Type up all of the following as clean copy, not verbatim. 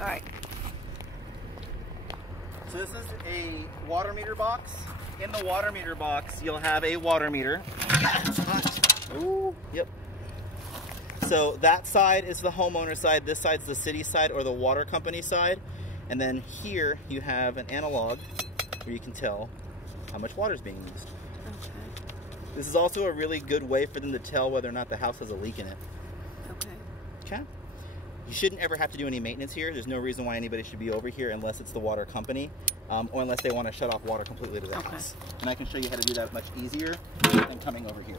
All right. So this is a water meter box. In the water meter box, you'll have a water meter. Ooh, yep. So that side is the homeowner side, this side's the city side or the water company side. And then here you have an analog where you can tell how much water is being used. Okay. This is also a really good way for them to tell whether or not the house has a leak in it. Okay. Okay. You shouldn't ever have to do any maintenance here. There's no reason why anybody should be over here unless it's the water company or unless they want to shut off water completely to the house. And I can show you how to do that much easier than coming over here.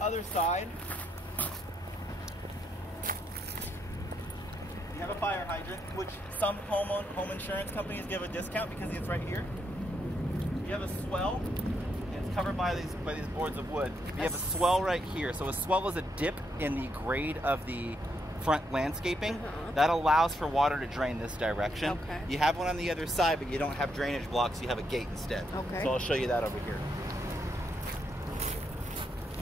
Other side, you have a fire hydrant, which some home insurance companies give a discount because it's right here. You have a swell, and it's covered by these boards of wood. You have a swell right here. So a swell is a dip in the grade of the front landscaping. That allows for water to drain this direction. Okay. You have one on the other side, but you don't have drainage blocks. You have a gate instead. Okay. So I'll show you that over here.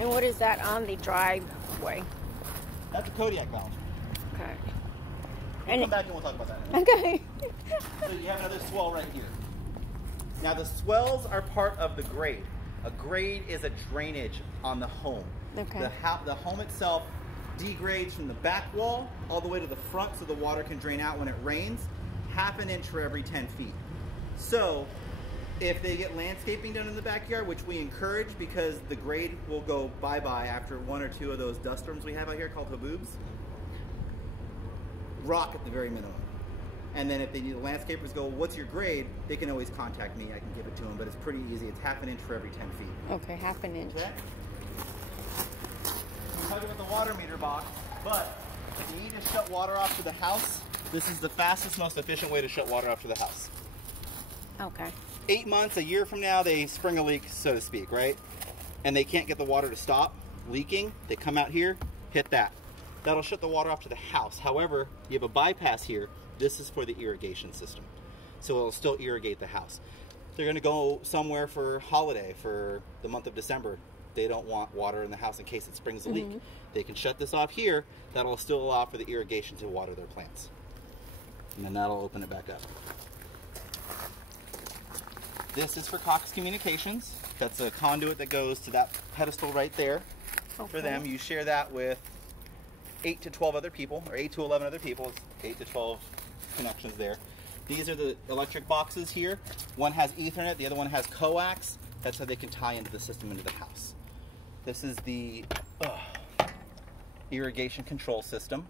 And what is that on the driveway? That's a Kodiak valve. Okay. We'll come back and we'll talk about that. Okay. So you have another swell right here. Now the swells are part of the grade. A grade is a drainage on the home. Okay. The home itself degrades from the back wall all the way to the front so the water can drain out when it rains, 1/2 inch for every 10 feet. So if they get landscaping done in the backyard, which we encourage because the grade will go bye-bye after 1 or 2 of those dust storms we have out here called haboobs, rock at the very minimum. And then if they need, the landscapers go, what's your grade? They can always contact me. I can give it to them, but it's pretty easy. It's 1/2 inch for every 10 feet. Okay, 1/2 inch. Okay? I'm talking about the water meter box, but if you need to shut water off to the house, this is the fastest, most efficient way to shut water off to the house. Okay. 8 months, a year from now, they spring a leak, so to speak, right? And they can't get the water to stop leaking. They come out here, hit that. That'll shut the water off to the house. However, you have a bypass here. This is for the irrigation system. So it'll still irrigate the house. They're gonna go somewhere for holiday for the month of December. They don't want water in the house in case it springs a leak. They can shut this off here. That'll still allow for the irrigation to water their plants. And then that'll open it back up. This is for Cox Communications. That's a conduit that goes to that pedestal right there. For them, you share that with 8 to 12 other people, or 8 to 11 other people. It's 8 to 12 connections there. These are the electric boxes here. One has Ethernet, the other one has coax. That's how they can tie into the system into the house. This is the irrigation control system.